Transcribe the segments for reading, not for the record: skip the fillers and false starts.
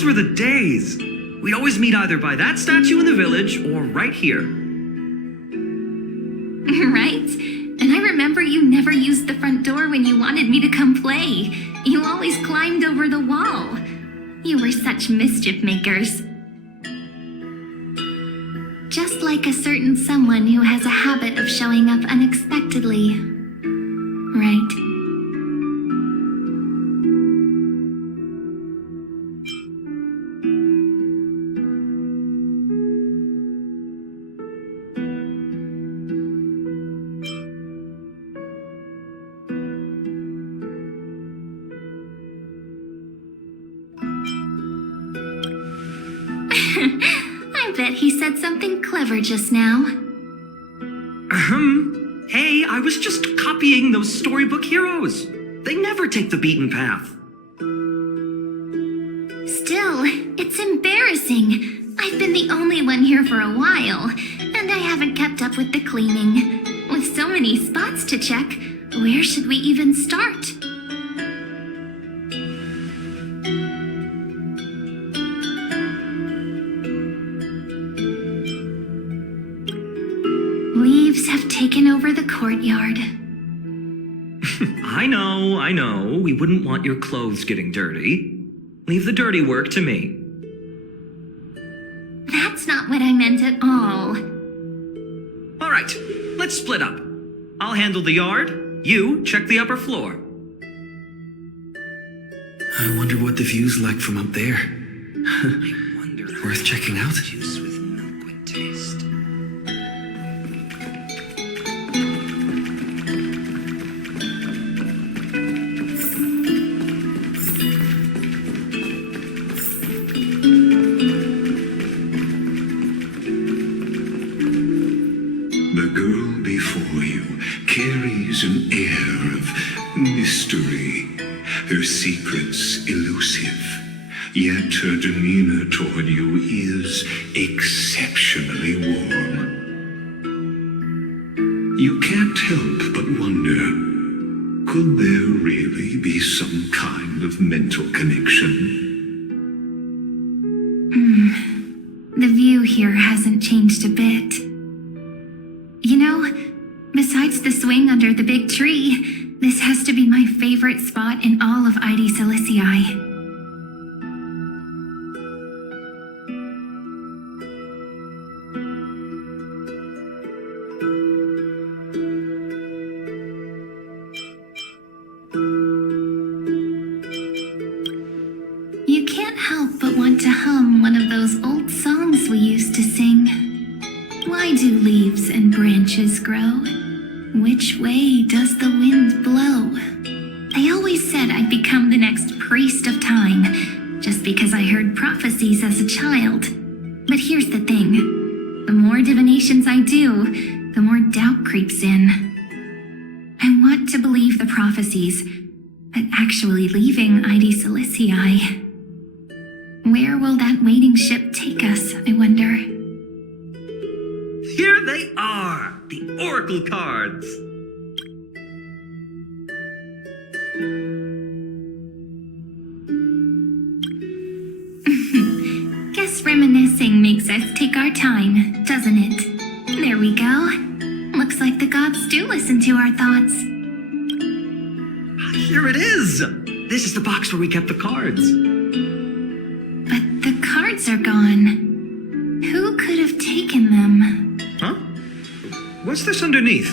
those were the days. We'd always meet either by that statue in the village or right here. Right? And I remember you never used the front door when you wanted me to come play. You always climbed over the wall. You were such mischief makers. Just like a certain someone who has a habit of showing up unexpectedly. Right? I bet he said something clever just now. Hey, I was just copying those storybook heroes. They never take the beaten path. Still, it's embarrassing. I've been the only one here for a while, and I haven't kept up with the cleaning. With so many spots to check, where should we even start? Leaves have taken over the courtyard. I know. We wouldn't want your clothes getting dirty. Leave the dirty work to me. That's not what I meant at all. All right, let's split up. I'll handle the yard. You check the upper floor. I wonder what the view's like from up there. I wonder. Worth checking out? Juice with milk would taste. The girl before you carries an air of mystery, her secrets elusive, yet her demeanor toward you is exceptionally warm. You can't help but wonder, could there really be some kind of mental connection? The view here hasn't changed a bit. You know, besides the swing under the big tree, this has to be my favorite spot in all of ID Silicii. You can't help but want to hum one of those old songs we used to sing. Why do leaves and branches grow? Which way does the wind blow? I always said I'd become the next priest of time, just because I heard prophecies as a child. But here's the thing. The more divinations I do, the more doubt creeps in. I want to believe the prophecies, but actually leaving ID Silicii. Where will that waiting ship take us, I wonder? Here they are, the oracle cards. Guess reminiscing makes us take our time, doesn't it? There we go. Looks like the gods do listen to our thoughts. Here it is. This is the box where we kept the cards. But the cards are gone. Who could have taken them? Huh? What's this underneath?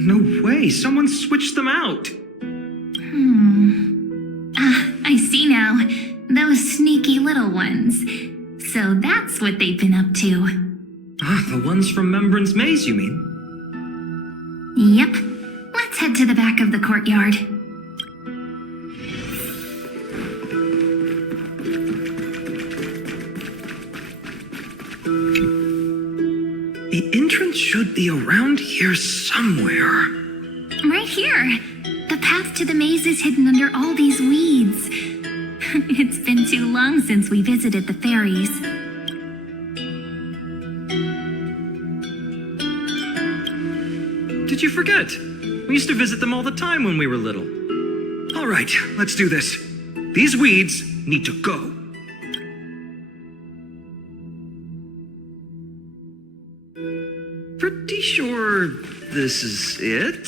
No way, someone switched them out. I see now. Those sneaky little ones. So that's what they've been up to. The ones from Membran's Maze, you mean? Yep. Let's head to the back of the courtyard. The entrance should be around here somewhere. Right here. path to the maze is hidden under all these weeds. It's been too long since we visited the fairies. Did you forget? We used to visit them all the time when we were little. All right, let's do this. These weeds need to go. Pretty sure this is it.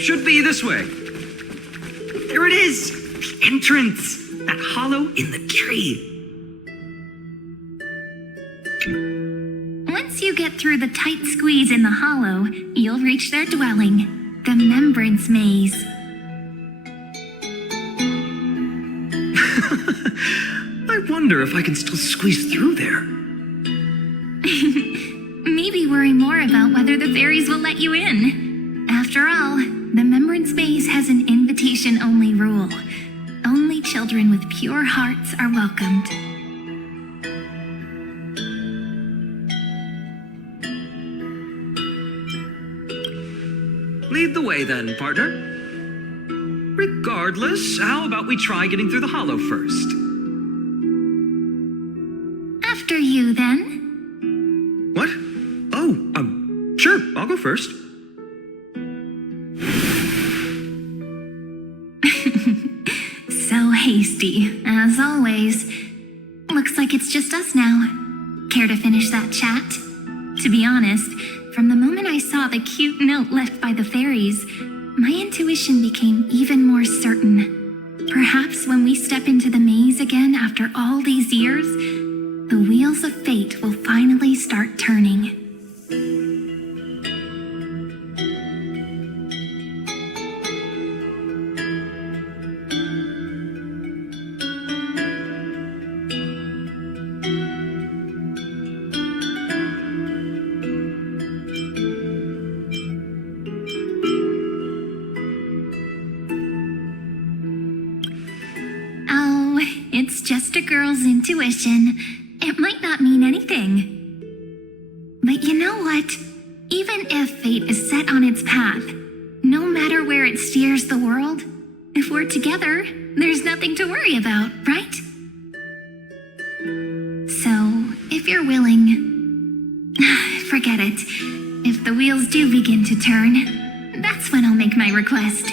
Should be this way. There it is! The entrance! That hollow in the tree. Once you get through the tight squeeze in the hollow, you'll reach their dwelling, the Remembrance Maze. I wonder if I can still squeeze through there. Maybe worry more about whether the fairies will let you in. After all, the Remembrance Maze has an invitation-only rule. Only children with pure hearts are welcomed. Lead the way then, partner. Regardless, how about we try getting through the hollow first? After you, then. What? Oh, sure, I'll go first. So hasty, as always. Looks like it's just us now. Care to finish that chat? To be honest, from the moment I saw the cute note left by the fairies, my intuition became even more certain. Perhaps when we step into the maze again after all these years, the wheels of fate will finally start turning. Oh, it's just a girl's intuition. It might not mean anything. But you know what? Even if fate is set on its path, no matter where it steers the world, if we're together, there's nothing to worry about, right? So, if you're willing, forget it. If the wheels do begin to turn, that's when I'll make my request.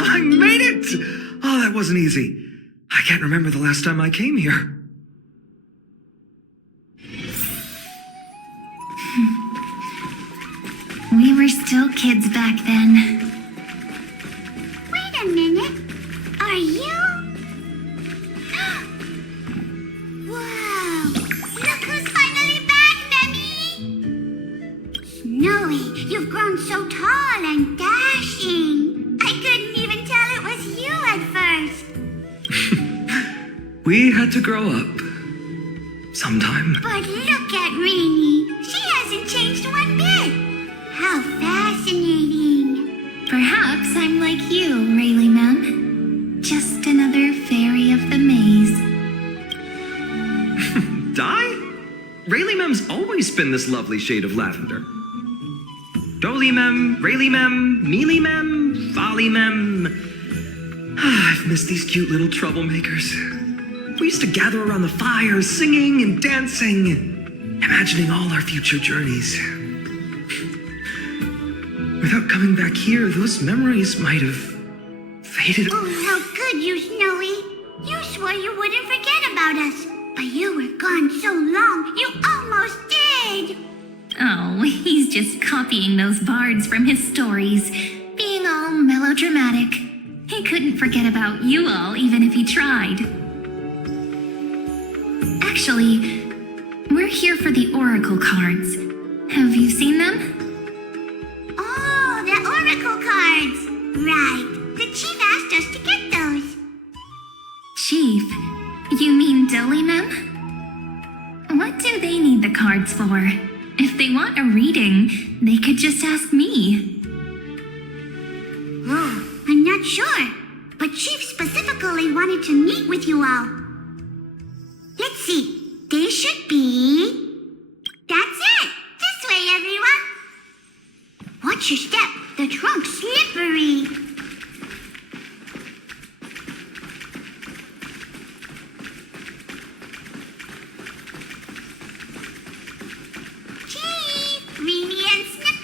I made it! Oh, that wasn't easy. I can't remember the last time I came here. We were still kids back then. Wait a minute. Are you? Wow! Look who's finally back, Memmy! Snowy, you've grown so tall and dashing. I couldn't even tell it was you at first. We had to grow up. Sometime. But look at Rini. She hasn't changed one bit. How fascinating. Perhaps I'm like you, Rayleigh Mem. Just another fairy of the maze. Di? Rayleigh Mem's always been this lovely shade of lavender. Doly Mem, Rayleigh Mem, Mealy Mem, Folly Mem. I've missed these cute little troublemakers. We used to gather around the fire, singing and dancing, imagining all our future journeys. Without coming back here, those memories might have faded. Oh, how good you, Snowy. You swore you wouldn't forget about us. But you were gone so long, you almost did. Oh, he's just copying those bards from his stories, being all melodramatic. He couldn't forget about you all, even if he tried. Actually, we're here for the oracle cards. Have you seen them? Oh, the oracle cards. Right. The chief asked us to get those. Chief, you mean Doly Mem? What do they need the cards for? If they want a reading, they could just ask me. Oh, I'm not sure. But Chief specifically wanted to meet with you all. Let's see. They should be... That's it! This way, everyone! Watch your step. The trunk's slippery. Chief, Rini and Snip.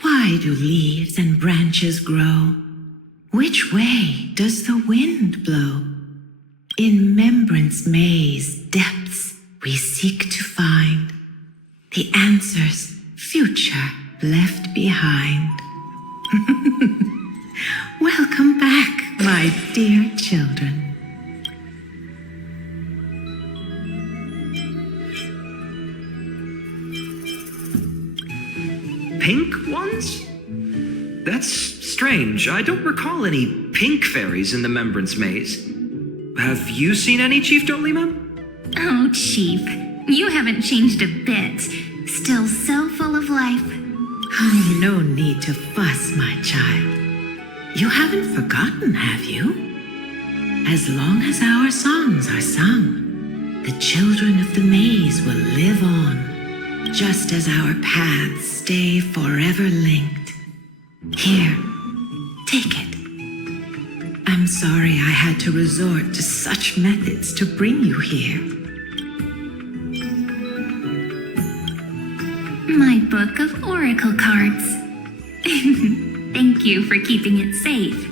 Why do leaves and branches grow? Which way does the wind blow? In Remembrance Maze depths we seek to find the answers future left behind. Welcome back, my dear children. Pink ones? That's strange. I don't recall any pink fairies in the Remembrance Maze. Have you seen any, Chief Dolimem? Oh, Chief, you haven't changed a bit. Still so full of life. Oh, no need to fuss, my child. You haven't forgotten, have you? As long as our songs are sung, the children of the maze will live on, just as our paths stay forever linked. Here, take it. I'm sorry I had to resort to such methods to bring you here. My book of oracle cards. Thank you for keeping it safe.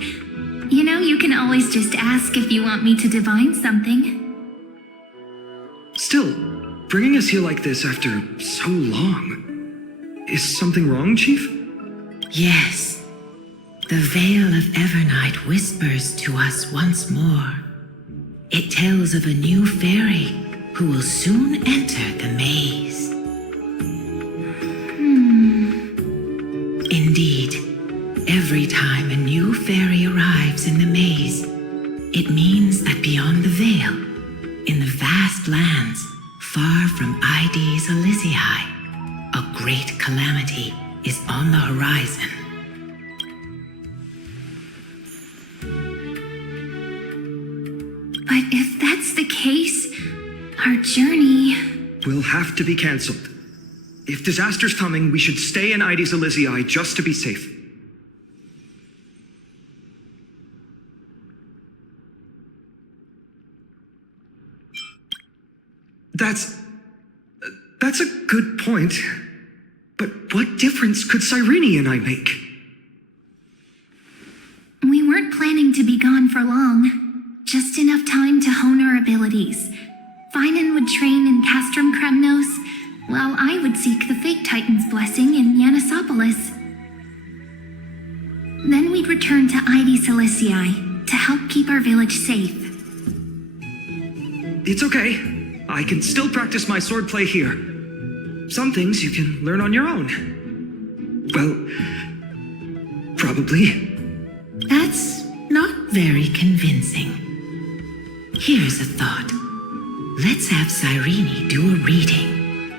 You know, you can always just ask if you want me to divine something. Still, bringing us here like this after so long. Is something wrong, Chief? Yes. The veil of Evernight whispers to us once more. It tells of a new fairy who will soon enter the maze. Indeed, every time a new fairy arrives in the maze, it means that beyond the veil, in the vast lands far from Ides Elysiae, a great calamity is on the horizon. But if that's the case, our journey... Will have to be cancelled. If disaster's coming, we should stay in Ides Elysiae just to be safe. That's a good point. But what difference could Cyrene and I make? We weren't planning to be gone for long. Just enough time to hone our abilities. Finan would train in Castrum Kremnos, while I would seek the Fate Titan's blessing in Yanisopolis. Then we'd return to Ides Elysiae to help keep our village safe. It's okay. I can still practice my swordplay here. Some things you can learn on your own. Well, probably. That's not very convincing. Here's a thought. Let's have Cyrene do a reading.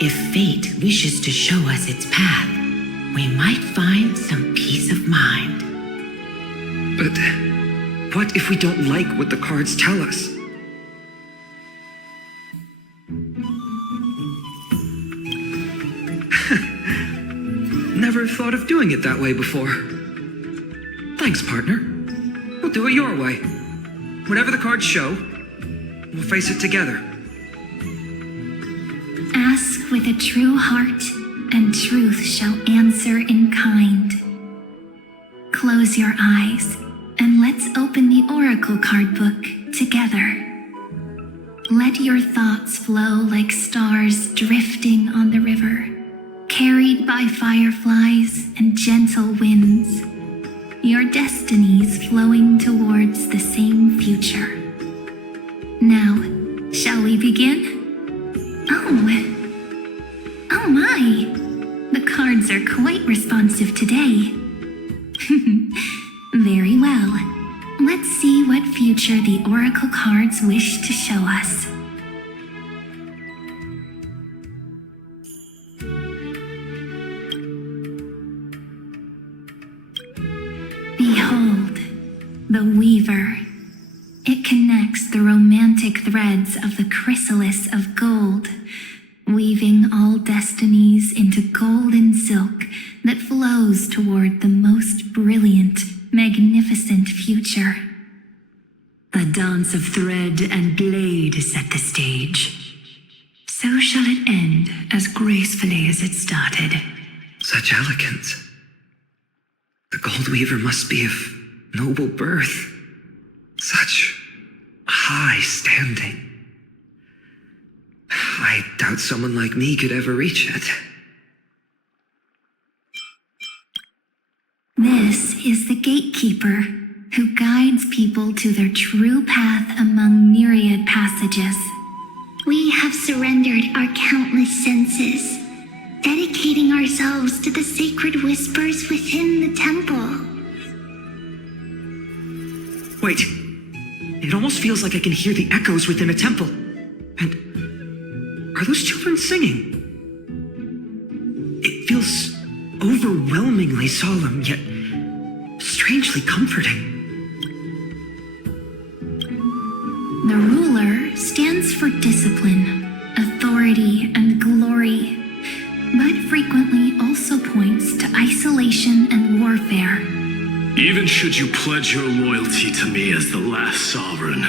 If fate wishes to show us its path, we might find some peace of mind. But what if we don't like what the cards tell us? Never thought of doing it that way before. Thanks, partner. We'll do it your way. Whatever the cards show, we'll face it together. Ask with a true heart, and truth shall answer in kind. Close your eyes, and let's open the oracle card book together. Let your thoughts flow like stars drifting on the river, carried by fireflies and gentle winds. Your destinies flowing towards the same future. Now, shall we begin? Oh my! The cards are quite responsive today. Very well. Let's see what future the oracle cards wish to show us. Behold, the Weaver. It connects the romantic gigantic threads of the chrysalis of gold, weaving all destinies into golden silk that flows toward the most brilliant, magnificent future. The dance of thread and blade set the stage. So shall it end as gracefully as it started. Such elegance. The Gold Weaver must be of noble birth. Such high standing. I doubt someone like me could ever reach it. This is the gatekeeper who guides people to their true path among myriad passages. We have surrendered our countless senses, dedicating ourselves to the sacred whispers within the temple. Wait. It almost feels like I can hear the echoes within a temple. And are those children singing? It feels overwhelmingly solemn, yet strangely comforting. The ruler stands for discipline, authority, and glory, but frequently also points to isolation and warfare. Even should you pledge your loyalty to me as the last sovereign,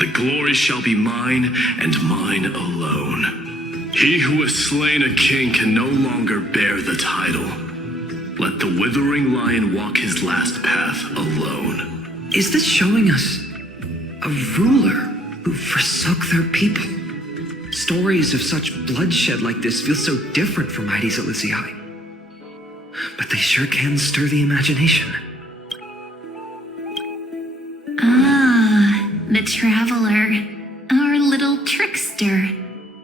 the glory shall be mine and mine alone. He who has slain a king can no longer bear the title. Let the withering lion walk his last path alone. Is this showing us a ruler who forsook their people? Stories of such bloodshed like this feel so different from Heidi's Elysiae. But they sure can stir the imagination. Ah, the traveler, our little trickster,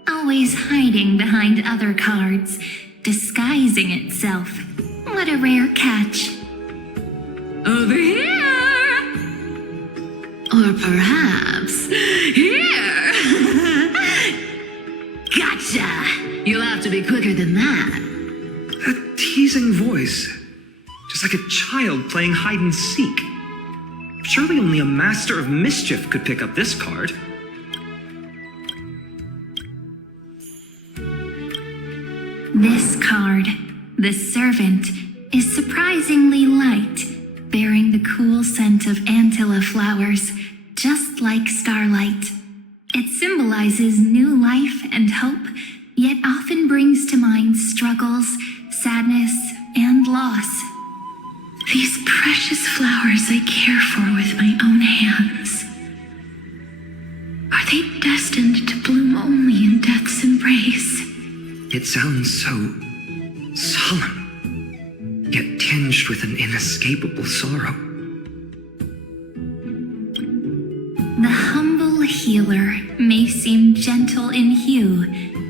always hiding behind other cards, disguising itself. What a rare catch. Over here! Or perhaps here! Gotcha! You'll have to be quicker than that. That teasing voice. Just like a child playing hide and seek. Surely only a master of mischief could pick up this card. This card, the servant, is surprisingly light, bearing the cool scent of antilla flowers, just like starlight. It symbolizes new life and hope, yet often brings to mind struggles, sadness, and loss. These precious flowers I care for with my own hands. Are they destined to bloom only in death's embrace? It sounds so solemn, yet tinged with an inescapable sorrow. The humble healer may seem gentle in hue,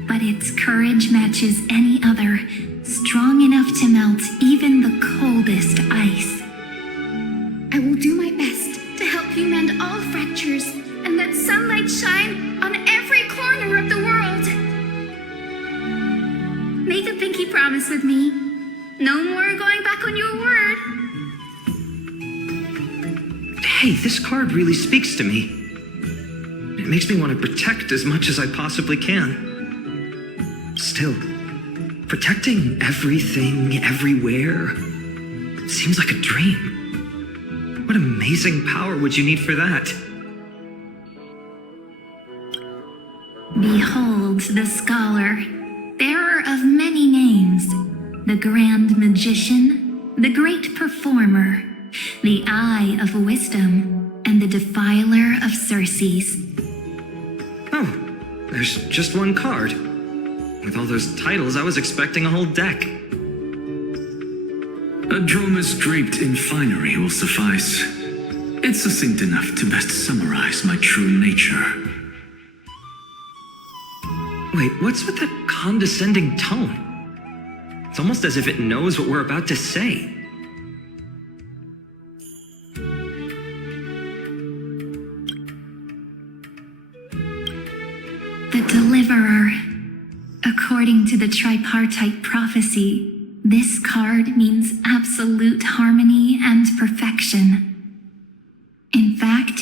but its courage matches any other, strong enough to melt even the coldest ice. I will do my best to help you mend all fractures and let sunlight shine on every corner of the world. Make a pinky promise with me. No more going back on your word. Hey, this card really speaks to me. It makes me want to protect as much as I possibly can. Still, protecting everything, everywhere, seems like a dream. What amazing power would you need for that? Behold the scholar, bearer of many names, the grand magician, the great performer, the eye of wisdom, and the defiler of Circes. Oh, there's just one card. With all those titles, I was expecting a whole deck. A dromos draped in finery will suffice. It's succinct enough to best summarize my true nature. Wait, what's with that condescending tone? It's almost as if it knows what we're about to say. The Deliverer. According to the tripartite prophecy, this card means absolute harmony and perfection. In fact,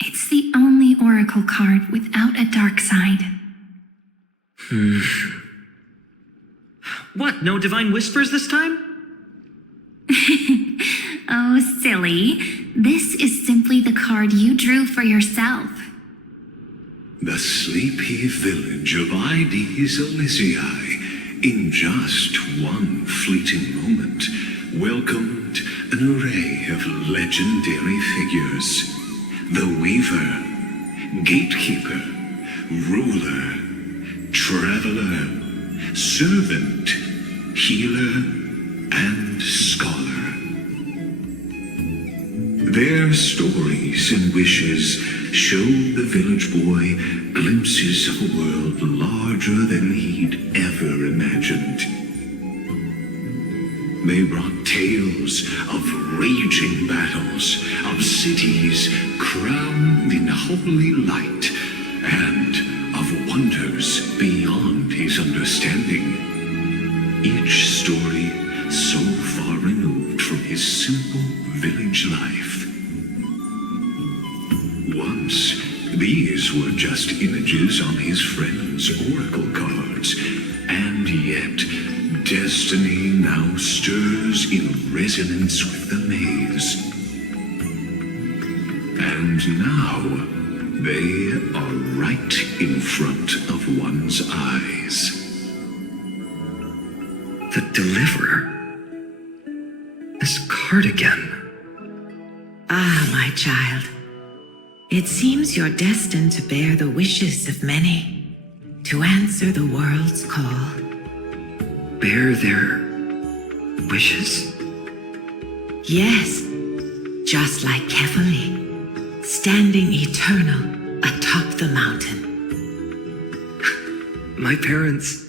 it's the only oracle oracle card without a dark side. What, no divine whispers this time? Oh, silly. This is simply the card you drew for yourself. The sleepy village of Ides Elysiae, in just one fleeting moment, welcomed an array of legendary figures. The Weaver, Gatekeeper, Ruler, Traveler, Servant, Healer, and Scholar. Their stories and wishes showed the village boy glimpses of a world larger than he'd ever imagined. They brought tales of raging battles, of cities crowned in holy light, and of wonders beyond his understanding. Each story so far removed from his simple village life. Once, these were just images on his friend's oracle cards, and yet destiny now stirs in resonance with the maze. And now, they are right in front of one's eyes. The Deliverer. This card again. Ah, my child. It seems you're destined to bear the wishes of many, to answer the world's call. Bear their wishes? Yes, just like Kefali, standing eternal atop the mountain. My parents,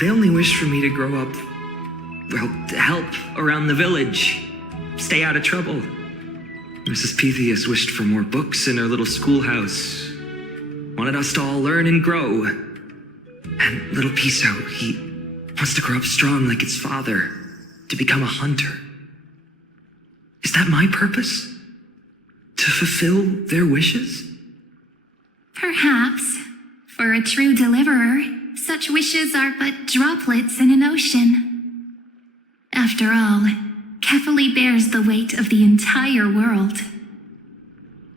they only wished for me to grow up, well, to help around the village, stay out of trouble. Mrs. Pythias wished for more books in her little schoolhouse, wanted us to all learn and grow. And little Piso, he wants to grow up strong like his father, to become a hunter. Is that my purpose? To fulfill their wishes? Perhaps. For a true deliverer, such wishes are but droplets in an ocean. After all, Kefali bears the weight of the entire world.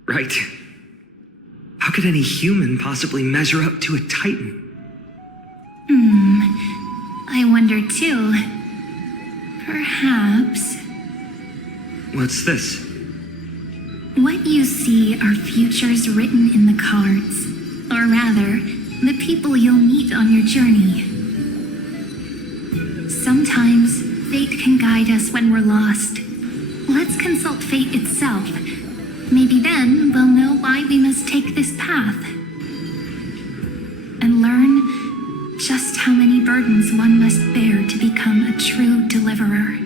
Right. How could any human possibly measure up to a titan? I wonder too. Perhaps. What's this? What you see are futures written in the cards. Or rather, the people you'll meet on your journey. Sometimes, fate can guide us when we're lost. Let's consult fate itself. Maybe then we'll know why we must take this path. And learn just how many burdens one must bear to become a true deliverer.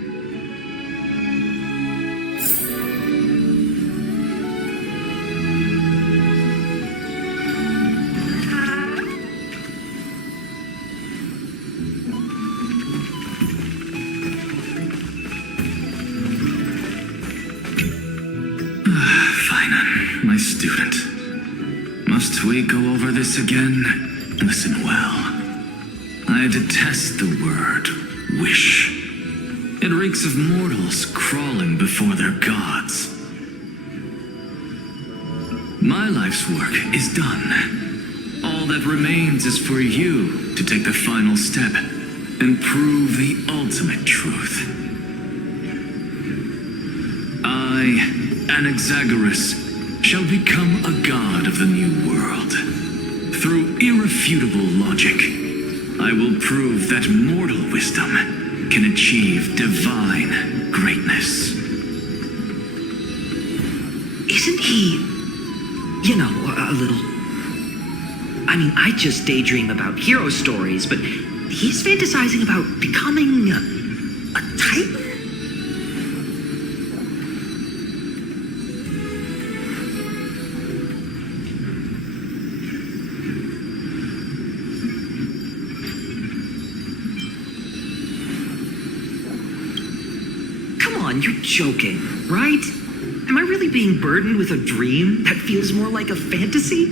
Fine, my student. Must we go over this again? Listen well. I detest the word wish. It reeks of mortals crawling before their gods. My life's work is done. All that remains is for you to take the final step and prove the ultimate truth. I, Anaxagoras, shall become a god of the new world. Through irrefutable logic, I will prove that mortal wisdom can achieve divine greatness. Isn't he, a little... I mean, I just daydream about hero stories, but he's fantasizing about becoming a titan? You're joking, right? Am I really being burdened with a dream that feels more like a fantasy?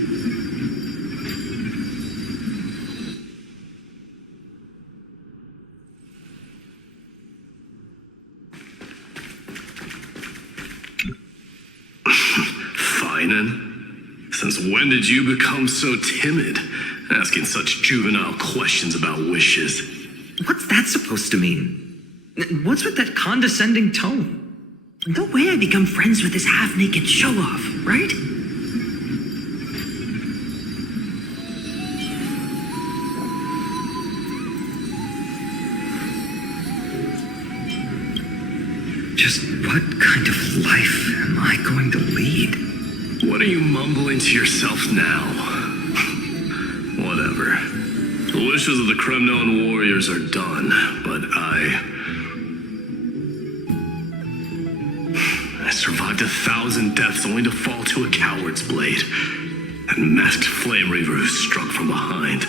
Finan, since when did you become so timid, asking such juvenile questions about wishes? What's that supposed to mean? What's with that condescending tone? No way I become friends with this half-naked show-off, right? Just what kind of life am I going to lead? What are you mumbling to yourself now? Whatever. The wishes of the Kremnon warriors are done, but I survived 1,000 deaths only to fall to a coward's blade. That masked flame reaver who struck from behind.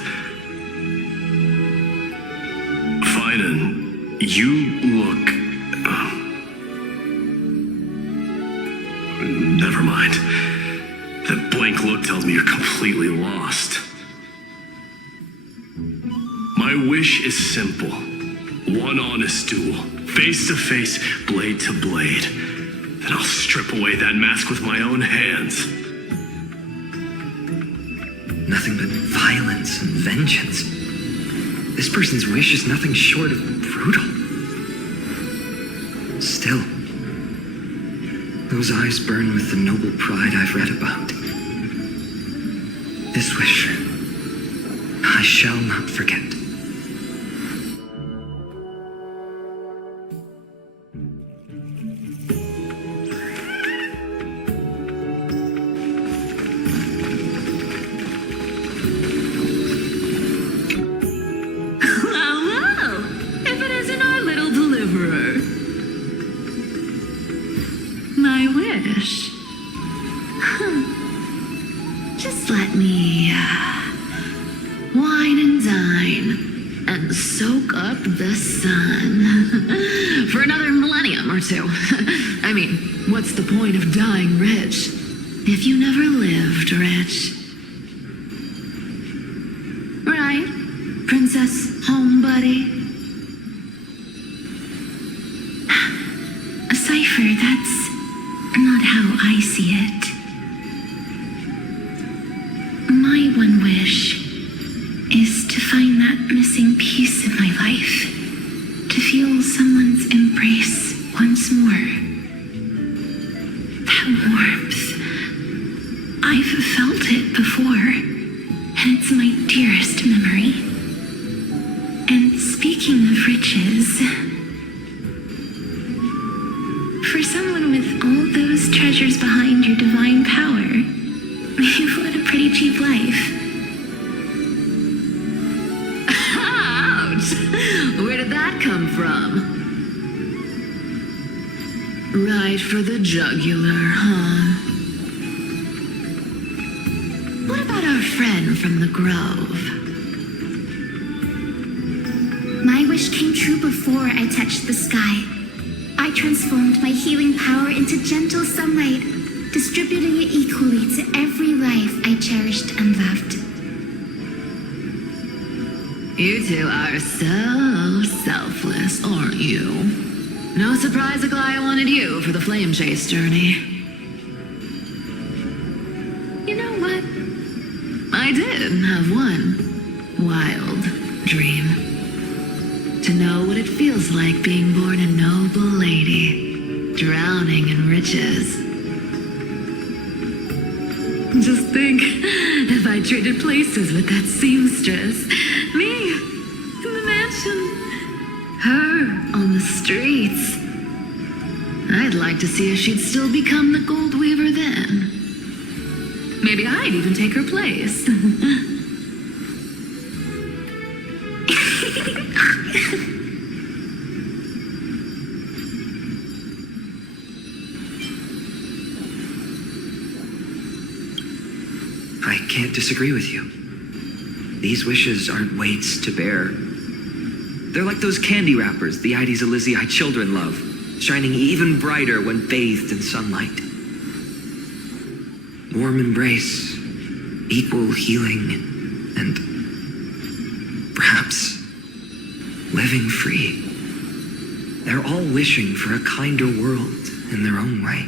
Finan, you look... Never mind. That blank look tells me you're completely lost. My wish is simple. One honest duel, face to face, blade to blade. Then I'll strip away that mask with my own hands. Nothing but violence and vengeance. This person's wish is nothing short of brutal. Still, those eyes burn with the noble pride I've read about. This wish, I shall not forget. Well, if it isn't our little deliverer. My wish. Just let me wine and dine and soak up the sun for another millennium or two. I mean, what's the point of dying rich if you never lived rich? Right, Princess Homebuddy? Cypher, that's not how I see it. My one wish is to find that missing piece in my life, to feel someone's embrace once more. That warmth. I've felt it before, and it's my dearest memory. And speaking of riches, for someone with all those treasures behind your divine power, you've led a pretty cheap life. Ouch! Where did that come from? Right for the jugular, huh? What about our friend from the Grove? My wish came true before I touched the sky. I transformed my healing power into gentle sunlight, distributing it equally to every life I cherished and loved. You two are so selfless, aren't you? No surprise Aglaia wanted you for the flame chase journey. You know what? I did have one wild dream. To know what it feels like being born a noble lady, drowning in riches. Just think, if I traded places with that seamstress, me in the mansion, her on the streets. I'd like to see if she'd still become the gold weaver then. Maybe I'd even take her place. I can't disagree with you. These wishes aren't weights to bear. They're like those candy wrappers the Ides Elysiae children love, shining even brighter when bathed in sunlight. warm embrace, equal healing, and perhaps living free. They're all wishing for a kinder world in their own way.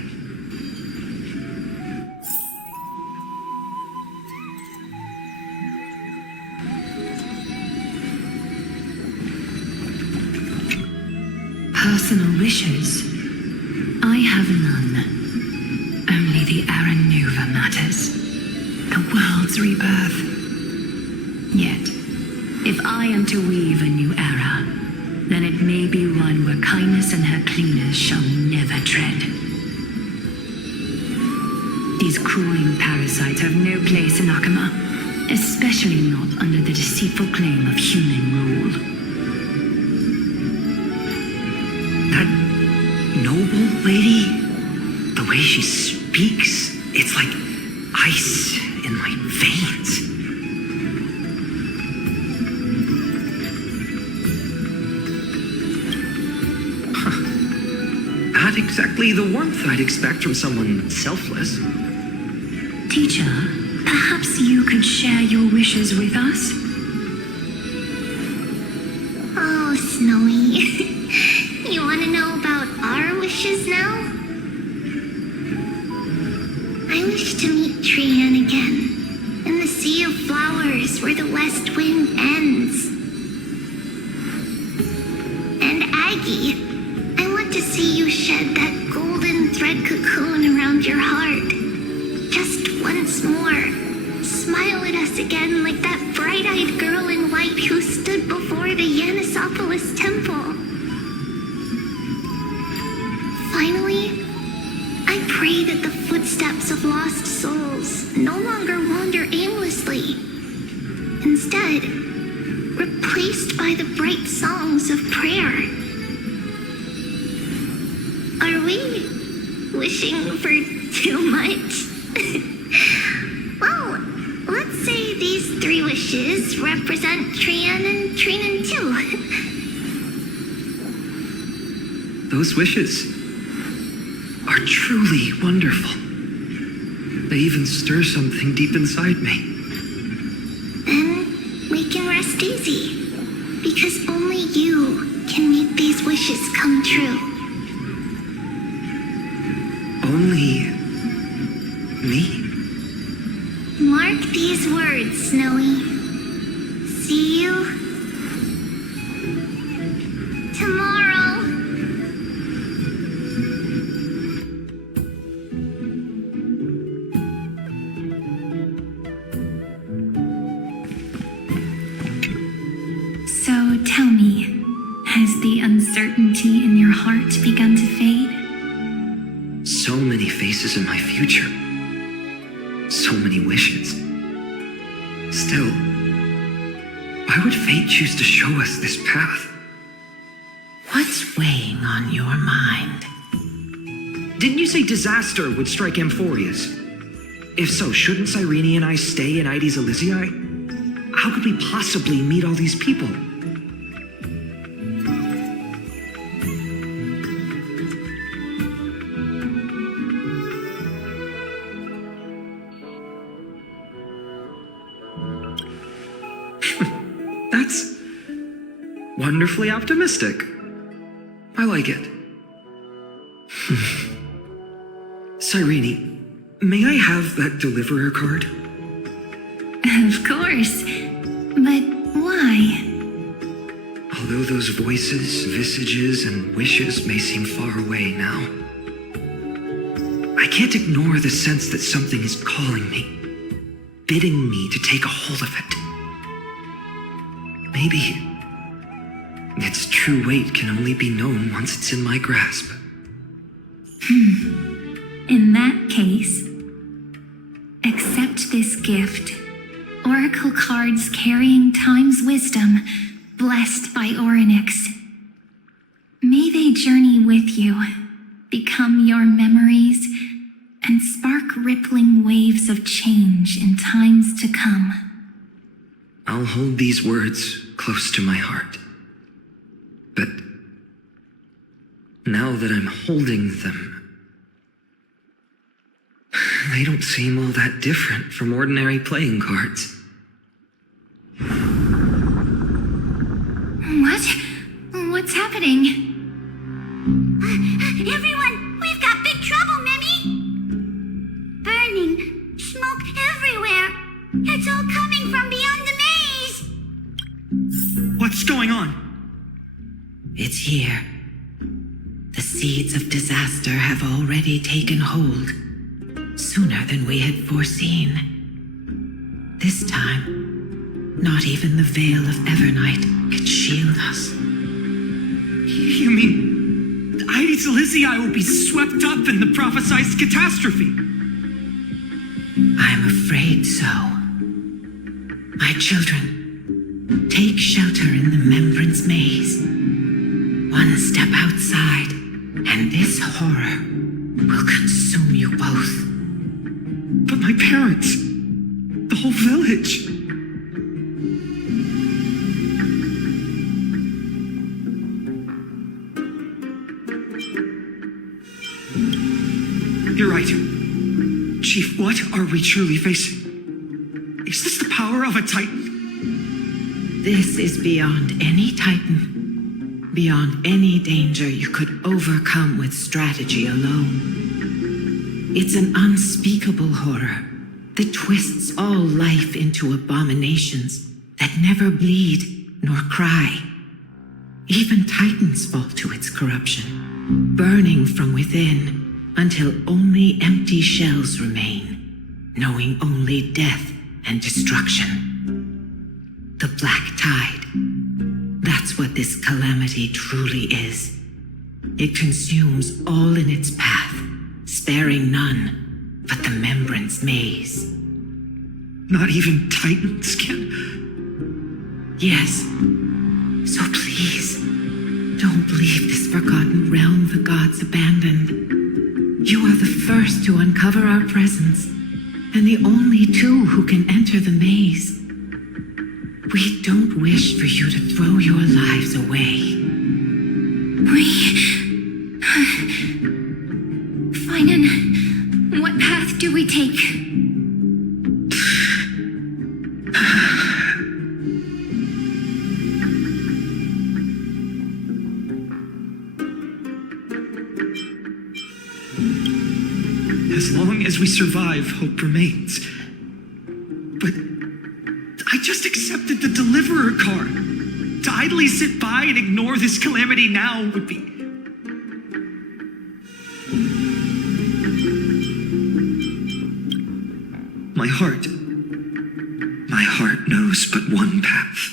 Personal wishes? I have none. Only the era Nuova matters. The world's rebirth. Yet, if I am to weave a new era, then it may be one where kindness and her cleaners shall never tread. These crawling parasites have no place in Akama, especially not under the deceitful claim of human rule. That noble lady, the way she speaks, it's like ice in my veins. Not exactly the warmth I'd expect from someone selfless. Teacher, perhaps you could share your wishes with us? Oh, Snowy. You want to know about our wishes now? I wish to meet Trian again, in the sea of flowers where the west wind ends. And Aggie, I want to see you shed that golden thread cocoon around your heart. Just once more. Smile at us again like that bright-eyed girl in white who stood before the Yanisopolis temple. Finally, I pray that the footsteps of lost souls no longer wander aimlessly. Instead, replaced by the bright songs of prayer. Are we wishing for too much? Well, let's say these 3 wishes represent Trian and Trinan too. Those wishes are truly wonderful. They even stir something deep inside me. Then we can rest easy, because only you can make these wishes come true. Only me? Mark these words, Snowy. See you tomorrow. So tell me, has the uncertainty in your heart begun to fade? So many faces in my future. So many wishes. Still, why would fate choose to show us this path? What's weighing on your mind? Didn't you say disaster would strike Amphoreus? If so, shouldn't Cyrene and I stay in Ides Elysiae? How could we possibly meet all these people? That's wonderfully optimistic. I like it. Cyrene, may I have that deliverer card? Of course. But why? Although those voices, visages, and wishes may seem far away now, I can't ignore the sense that something is calling me, bidding me to take a hold of it. Maybe its true weight can only be known once it's in my grasp. In that case, accept this gift. Oracle cards carrying time's wisdom, blessed by Orynyx. May they journey with you, become your memories, and spark rippling waves of change in times to come. I'll hold these words close to my heart. But now that I'm holding them, They don't seem all that different from ordinary playing cards. What? What's happening? Everyone, we've got big trouble, Mimi! Burning, smoke everywhere. It's all coming from beyond the maze! What's going on? It's here. The seeds of disaster have already taken hold, sooner than we had foreseen. This time, not even the veil of Evernight could shield us. You mean Ides Elysiae will be swept up in the prophesied catastrophe? I'm afraid so. My children, take shelter in the Membrance Maze. One step outside, and this horror will consume you both. But my parents, the whole village. You're right. Chief, what are we truly facing? Is this the power of a Titan? This is beyond any Titan, beyond any danger you could overcome with strategy alone. It's an unspeakable horror that twists all life into abominations that never bleed nor cry. Even Titans fall to its corruption, burning from within until only empty shells remain, knowing only death and destruction. The Black Tide. That's what this calamity truly is. It consumes all in its path, sparing none but the Membrance Maze. Not even Titans can... Yes. So please, don't leave this forgotten realm the gods abandoned. You are the first to uncover our presence, and the only two who can enter the maze. We don't wish for you to throw your lives away. Finan, what path do we take? As long as we survive, hope remains. But I just accepted the Deliverer card. To idly sit by and ignore this calamity now would be... My heart knows but one path.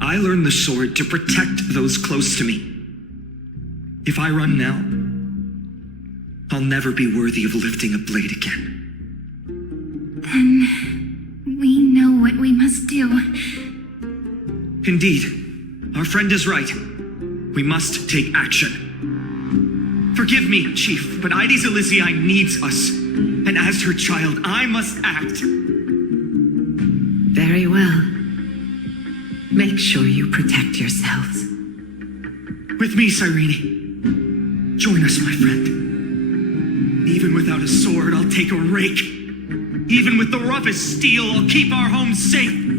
I learned the sword to protect those close to me. If I run now, I'll never be worthy of lifting a blade again. Then we know what we must do. Indeed, our friend is right. We must take action. Forgive me, Chief, but Ides Elysiae needs us. And as her child, I must act. Very well. Make sure you protect yourselves. With me, Cyrene. Join us, my friend. Even without a sword, I'll take a rake. Even with the roughest steel, I'll keep our home safe.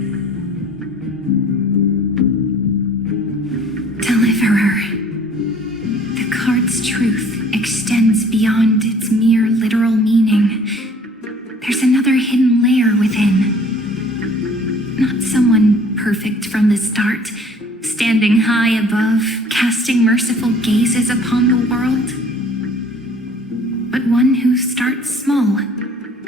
Deliverer. The card's truth extends beyond its mere literal meaning. There's another hidden layer within. Not someone perfect from the start, standing high above, casting merciful gazes upon the world. But one who starts small,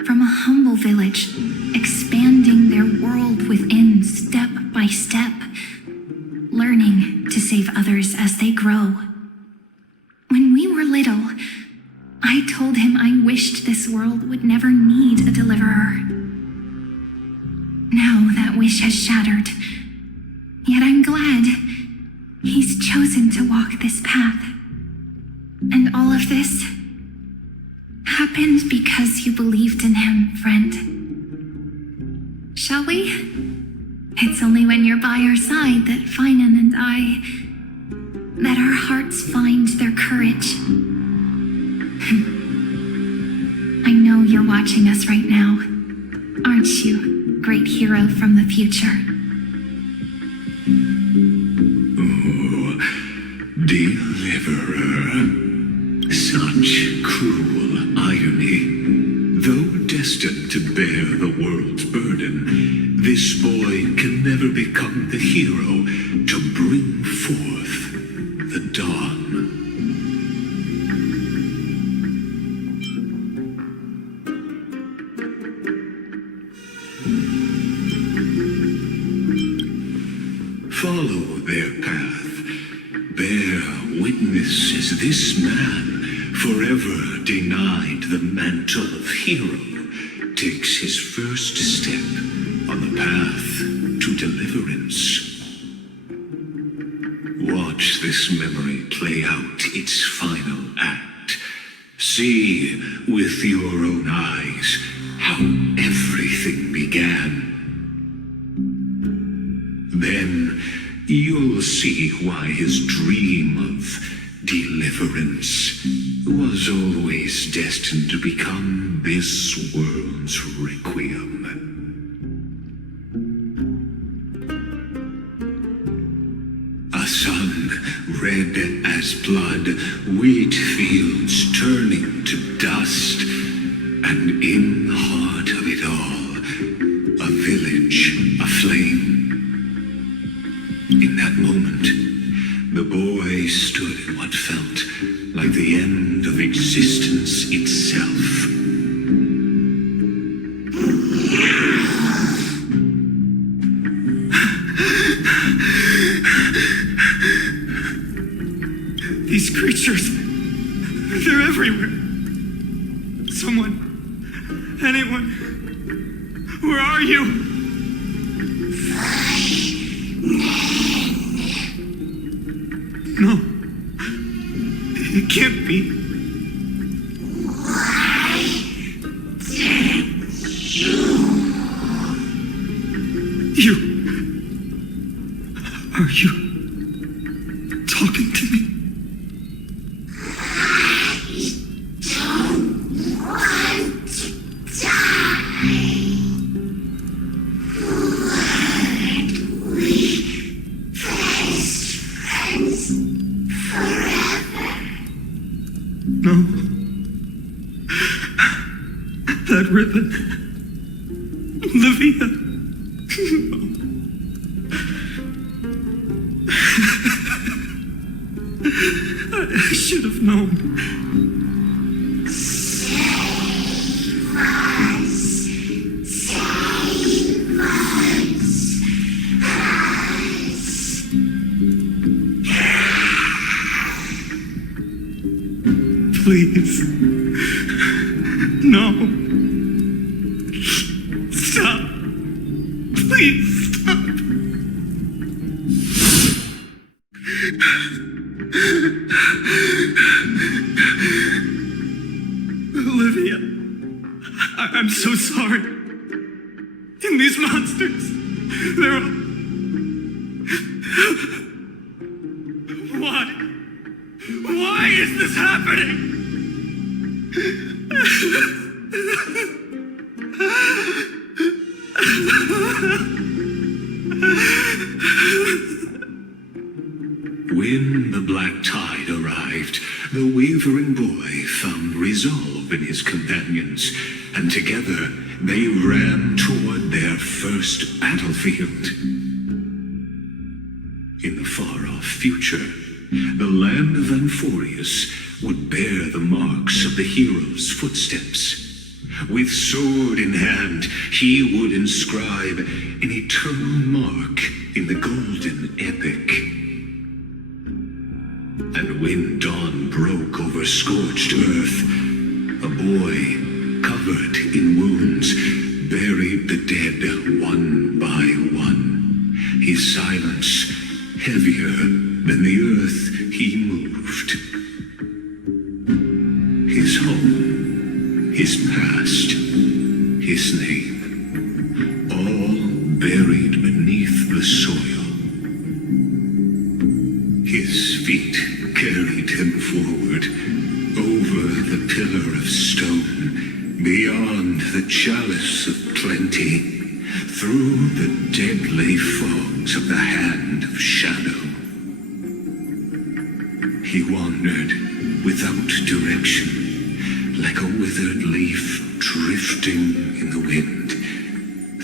from a humble village, expanding their world within step by step, learning to save others as they grow. When we were little, I told him I wished this world would never need a deliverer. Now that wish has shattered. Yet I'm glad he's chosen to walk this path. And all of this happened because you believed in him, friend. Shall we? It's only when you're by our side that Finan and that our hearts find their courage. I know you're watching us right now, aren't you, great hero from the future? Oh, Deliverer. Such cruel irony. Though destined to bear the world's burden, this boy can never become the hero to bring forth the dawn. Follow their path. Bear witness as this man, forever denied the mantle of hero, takes his first step on the path to deliverance. Watch this memory play out its final act. See with your own eyes how everything began. Then you'll see why his dream of deliverance was always destined to become this world's requiem. A sun red as blood, wheat fields turning to dust, and in the heart of it all, a village aflame. In that moment, the boy stood in what felt like the end of existence itself. These creatures, they're everywhere. Someone, anyone, where are you? No, it can't be. Are you talking to me? No. That ribbon. Olivia. I should have known. Please. No. Stop. Please stop. Olivia, I'm so sorry. And these monsters, they're all... Why is this happening? When the black tide arrived, the wavering boy found resolve in his companions, and together they ran toward their first battlefield. In the far-off future, the land of Amphoreus would bear the marks of the hero's footsteps. With sword in hand, he would inscribe an eternal mark in the golden epic. And when dawn broke over scorched earth, a boy, covered in wounds, buried the dead one by one, his silence heavier than the earth he moved. His home, his past, his name, all buried beneath the soil. His feet carried him forward, over the pillar of stone, beyond the chalice of plenty, through the deadly fogs of the hand of shadow. He wandered without direction, like a withered leaf drifting in the wind.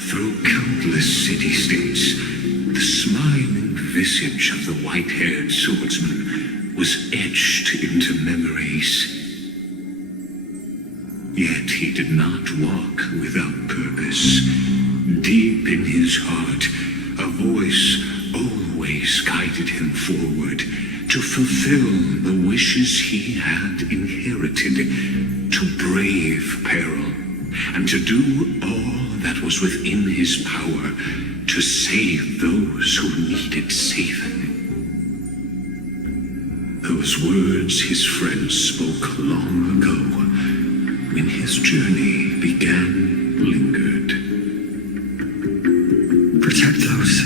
Through countless city-states, the smiling visage of the white-haired swordsman was etched into memories. Yet he did not walk without purpose. Deep in his heart, a voice always guided him forward to fulfill the wishes he had inherited, to brave peril, and to do all that was within his power to save those who needed saving. Those words his friend spoke long ago, when his journey began, lingered. Protect those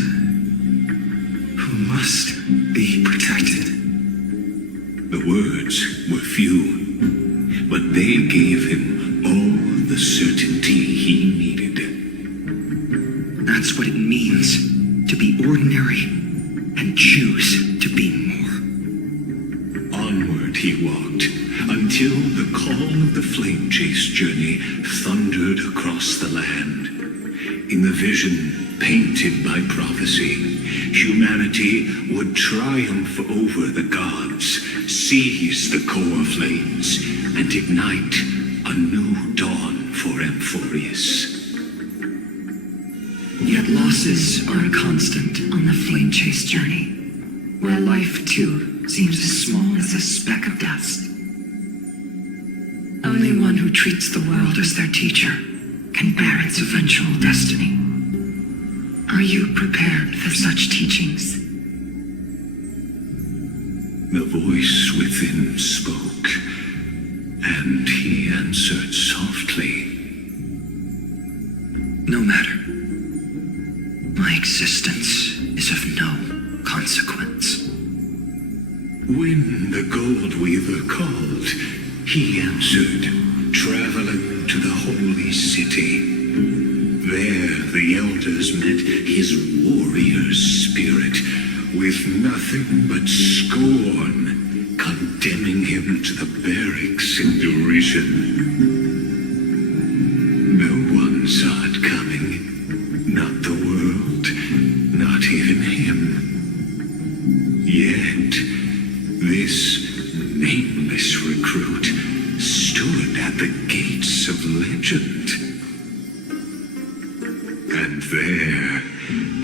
who must be protected. The words were few, but they gave him all the certainty he needed. That's what it means to be ordinary and choose to be more. Onward he walked, until the call of the flame chase journey thundered across the land. In the vision painted by prophecy, humanity would triumph over the gods, seize the core flames, and ignite a new dawn for Amphoreus. Yet losses are a constant on the flame chase journey, where life too seems as small as a speck of dust. Only one who treats the world as their teacher can bear its eventual destiny. Are you prepared for such teachings? The voice within spoke, and he answered softly. No matter. My existence is of no consequence. When the gold weaver called, he answered, traveling to the holy city. There the elders met his warrior spirit, with nothing but scorn, condemning him to the barracks in derision. No one saw it coming. Not the world, not even him. Yet, this nameless recruit stood at the gates of legend. And there,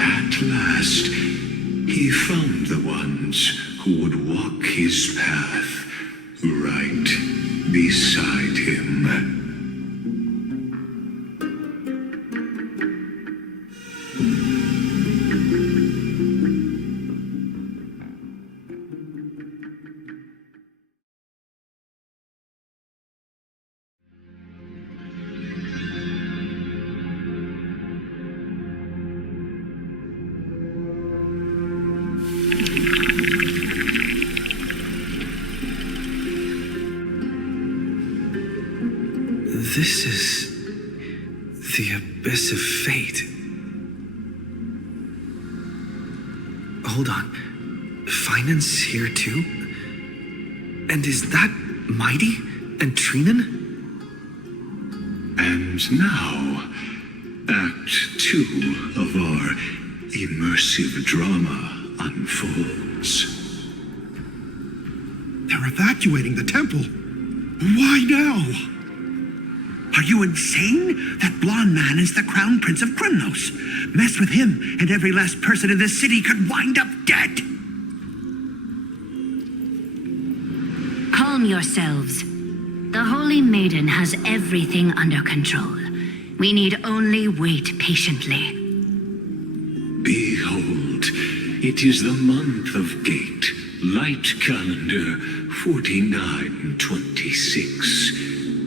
at last, he found the ones who would walk his path right beside him. This is the abyss of fate. Hold on. Finance here too? And is that Mighty and Trinan? And now, Act 2 of our immersive drama unfolds. They're evacuating the temple. Why now? Are you insane? That blonde man is the Crown Prince of Krymnos. Mess with him, and every last person in this city could wind up dead. Calm yourselves. The Holy Maiden has everything under control. We need only wait patiently. Behold, it is the month of Gate, light calendar 4926.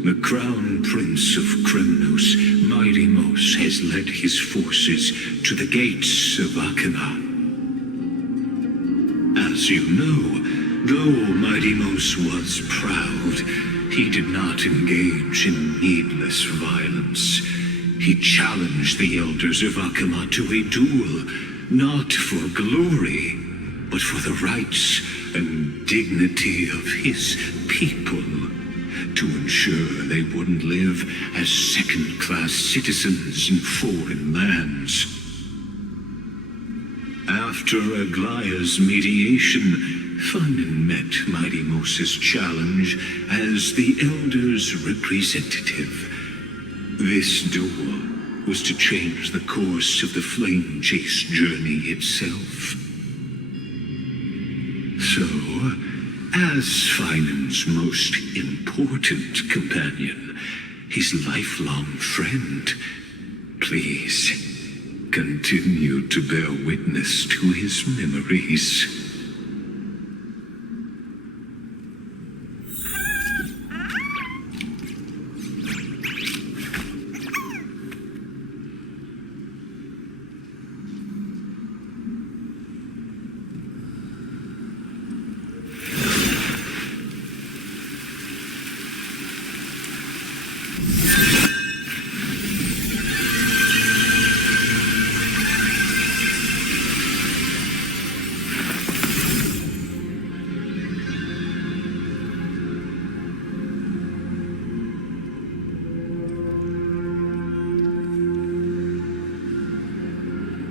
the Crown Prince of Kremnos, Mighty Mos, has led his forces to the gates of Akana. As you know, though Mighty Mos was proud, he did not engage in needless violence. He challenged the elders of Akama to a duel, not for glory, but for the rights and dignity of his people, to ensure they wouldn't live as second-class citizens in foreign lands. After Aglaya's mediation, Funan met Mighty Mos's challenge as the Elder's representative. This duel was to change the course of the Flame Chase journey itself. So, as Finan's most important companion, his lifelong friend, please continue to bear witness to his memories.